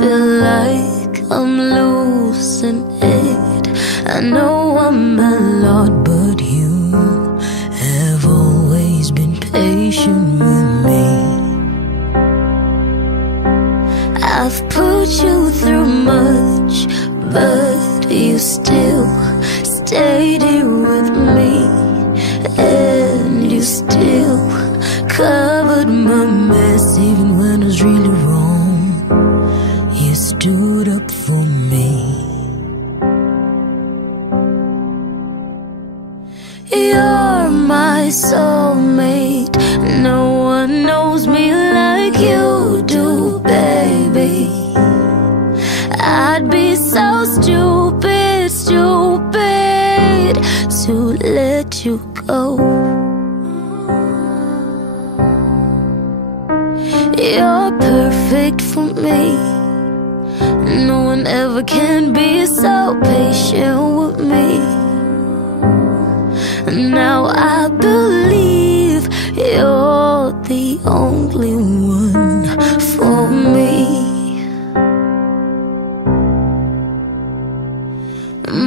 feel like I'm losing it. I know I'm a lot, but you have always been patient with me. I've put you through much, but you still stayed here with me. And you still covered my mess, even when I was really wrong. You stood up for me. You're my soulmate. No one knows me like you do, baby. I'd be so stupid to let you go. You're perfect for me. No one ever can be so patient with me. Now I believe you're the only one for me.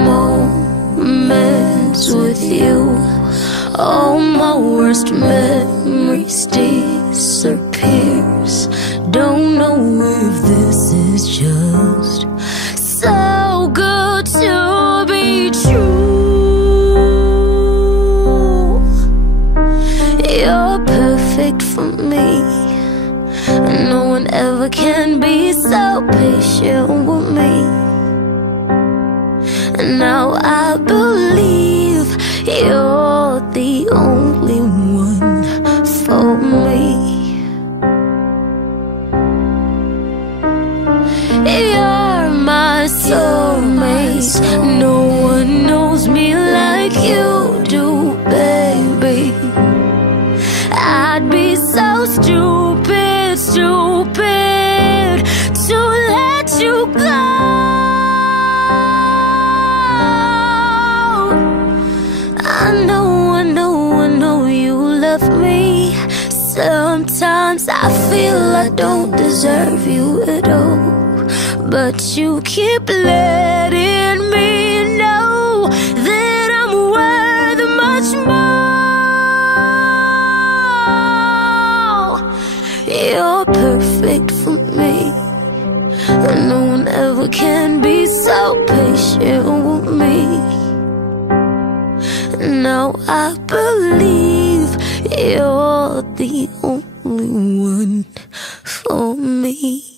Moments with you, all my worst memories disappears. Don't know if this is just so good to be true. You're perfect for me. No one ever can be so patient with me. Now I believe you're the only one for me. You're my soulmate. No one knows me like you do, baby. I'd be so stupid to let you go. I know you love me. Sometimes I feel I don't deserve you at all, but you keep letting me know that I'm worth much more. You're perfect for me. No one ever can be so patient with me. Now I believe you're the only one for me.